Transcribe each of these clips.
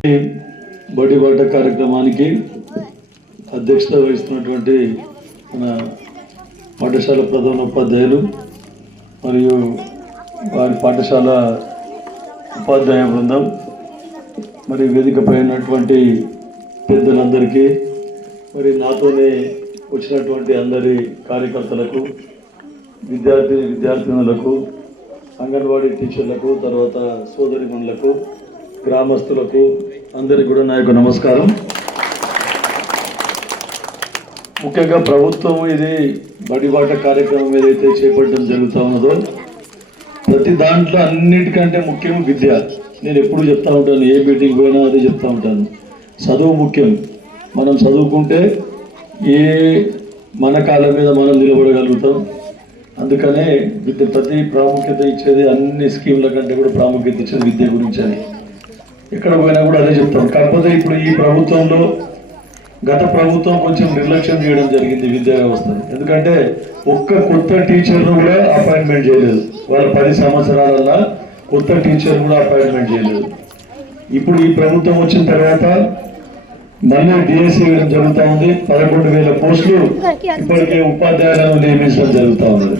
బడి బాట కార్యక్రమానికి అధ్యక్షత వహిస్తున్నటువంటి మన పాఠశాల ప్రధానోపాధ్యాయులు మరియు వారి పాఠశాల ఉపాధ్యాయ బృందం మరి వేదికపై ఉన్నటువంటి పెద్దలందరికీ మరి నాతోనే వచ్చినటువంటి అందరి కార్యకర్తలకు విద్యార్థి విద్యార్థినులకు అంగన్వాడీ టీచర్లకు తర్వాత సోదరిమణులకు గ్రామస్తులకు అందరికీ కూడా నా యొక్క నమస్కారం. ముఖ్యంగా ప్రభుత్వం ఇది బడిబాట కార్యక్రమం ఏదైతే చేపట్టడం జరుగుతూ ఉన్నదో ప్రతి దాంట్లో అన్నిటికంటే ముఖ్యం విద్య. నేను ఎప్పుడు చెప్తా ఉంటాను ఏ మీటింగ్ పోయినా అదే చెప్తా ఉంటాను. చదువు ముఖ్యం. మనం చదువుకుంటే ఏ మన కాలం మీద మనం నిలబడగలుగుతాం. అందుకనే విద్య ప్రతి ప్రాముఖ్యత ఇచ్చేది అన్ని స్కీమ్ల కంటే కూడా ప్రాముఖ్యత ఇచ్చేది విద్య గురించి. అని ఎక్కడ పోయినా కూడా అదే చెప్తాం కాకపోతే ఇప్పుడు ఈ ప్రభుత్వంలో గత ప్రభుత్వం కొంచెం నిర్లక్ష్యం చేయడం జరిగింది విద్యా వ్యవస్థను. ఎందుకంటే ఒక్క కొత్త టీచర్ను కూడా అపాయింట్మెంట్ చేయలేదు. వాళ్ళ పది సంవత్సరాలల్లా కొత్త టీచర్ కూడా అపాయింట్మెంట్ చేయలేదు. ఇప్పుడు ఈ ప్రభుత్వం వచ్చిన తర్వాత మళ్ళీ డిఎస్సి వేయడం జరుగుతూ ఉంది. పదకొండు వేల పోస్టులు ఇప్పటికే ఉపాధ్యాయులను నియమించడం జరుగుతూ ఉంది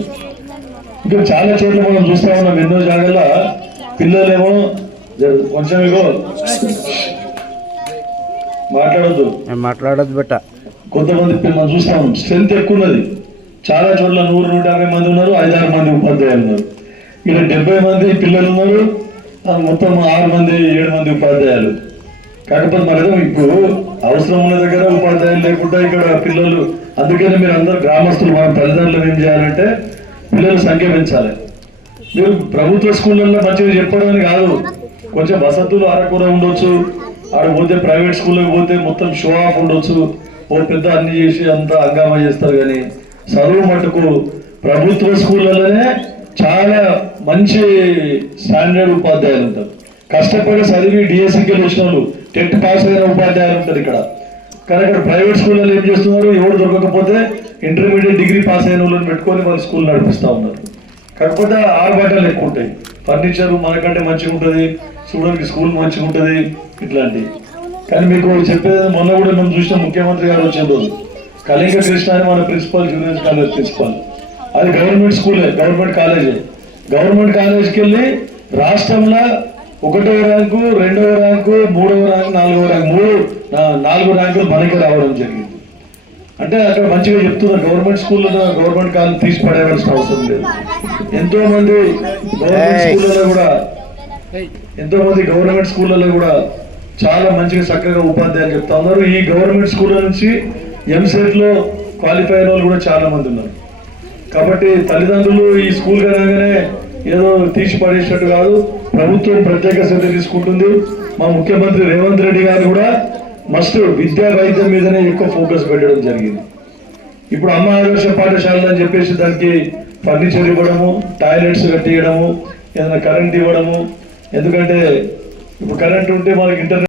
ఇంకా చాలా చోట్ల మనం చూస్తా ఉన్నాం. ఎన్నో జాగాల పిల్లలేమో కొంచెం ఇగో. మాట్లాడొద్దు. మేము మాట్లాడదు బెట్ట కొంతమంది పిల్లలు మనం చూస్తాం స్ట్రెంత్ ఎక్కువ ఉన్నది చాలా చోట్ల నూరు నూట యాభై మంది ఉన్నారు ఐదారు మంది ఉపాధ్యాయులు ఉన్నారు. ఇక్కడ డెబ్బై మంది పిల్లలు ఉన్నారు మొత్తం ఆరు మంది ఏడు మంది ఉపాధ్యాయులు. కాకపోతే మరి ఇప్పుడు అవసరం ఉన్న దగ్గర ఉపాధ్యాయులు లేకుండా ఇక్కడ పిల్లలు అందుకని మీరు అందరు గ్రామస్తులు మన తల్లిదండ్రులు ఏం చేయాలంటే పిల్లల సంఖ్య పెంచాలి. మీరు ప్రభుత్వ స్కూళ్ళల్లో మంచిగా చెప్పడం కాదు. కొంచెం వసతులు అరకూర ఉండొచ్చు. ఆడ పోతే ప్రైవేట్ స్కూల్కి పోతే మొత్తం షో ఆఫ్ ఉండొచ్చు. ఓ పెద్ద అన్ని చేసి అంతా హంగామా చేస్తారు కానీ చదువు మటుకు ప్రభుత్వ స్కూళ్ళలోనే చాలా మంచి స్టాండర్డ్ ఉపాధ్యాయులు ఉంటారు. కష్టపడి చదివి డిఎస్సికి వచ్చిన వాళ్ళు టెన్త్ పాస్ అయిన ఉపాధ్యాయులు ఉంటారు ఇక్కడ. కానీ ఇక్కడ ప్రైవేట్ స్కూళ్ళలో ఏం చేస్తున్నారు? ఎవరు దొరకకపోతే ఇంటర్మీడియట్ డిగ్రీ పాస్ అయిన వాళ్ళని పెట్టుకొని వాళ్ళు స్కూల్ నడిపిస్తూ ఉన్నారు. కాకపోతే ఆరుబట్టలు ఎక్కువ ఉంటాయి. ఫర్నిచర్ మనకంటే మంచిగా ఉంటుంది. చూడడానికి స్కూల్ మంచిగా ఉంటుంది ఇట్లాంటివి. కానీ మీకు చెప్పేది మొన్న కూడా మేము చూసిన ముఖ్యమంత్రి గారు వచ్చిన రోజు. కళింగ కృష్ణ అని మన ప్రిన్సిపల్ జూనియర్ కాలేజ్ ప్రిన్సిపల్. అది గవర్నమెంట్ స్కూలే గవర్నమెంట్ కాలేజే. గవర్నమెంట్ కాలేజ్కి వెళ్ళి రాష్ట్రంలో ఒకటో ర్యాంకు రెండవ ర్యాంకు మూడవ ర్యాంకు నాలుగవ ర్యాంకు మూడు నాలుగు ర్యాంకులు మనకి రావడం జరిగింది. అంటే అక్కడ మంచిగా చెప్తున్నారు గవర్నమెంట్ స్కూల్లో గవర్నమెంట్ కాలేజ్ తీసి పడేయాల్సిన అవసరం లేదు. ఎంతో మంది గవర్నమెంట్. స్కూళ్ళలో కూడా ఎంతో మంది గవర్నమెంట్ స్కూళ్ళలో కూడా చాలా మంచిగా చక్కగా ఉపాధ్యాయులు చెప్తా ఉన్నారు. ఈ గవర్నమెంట్ స్కూల్ నుంచి ఎంసెట్లో క్వాలిఫై అయిన వాళ్ళు కూడా చాలా మంది ఉన్నారు. కాబట్టి తల్లిదండ్రులు ఈ స్కూల్ కనగానే ఏదో తీసి పడేసినట్టు కాదు ప్రభుత్వం ప్రత్యేక శ్రద్ధ తీసుకుంటుంది. మా ముఖ్యమంత్రి రేవంత్ రెడ్డి గారు కూడా మస్ట్ విద్యా వైద్యం మీదనే ఎక్కువ ఫోకస్ పెట్టడం జరిగింది. ఇప్పుడు అమ్మ ఆదర్శ పాఠశాలలు అని చెప్పేసి దానికి ఫర్నిచర్ ఇవ్వడము టాయిలెట్స్ కట్టియడము ఏదైనా కరెంట్ ఇవ్వడము ఎందుకంటే ఇప్పుడు కరెంట్ ఉంటే మనకి ఇంటర్నెట్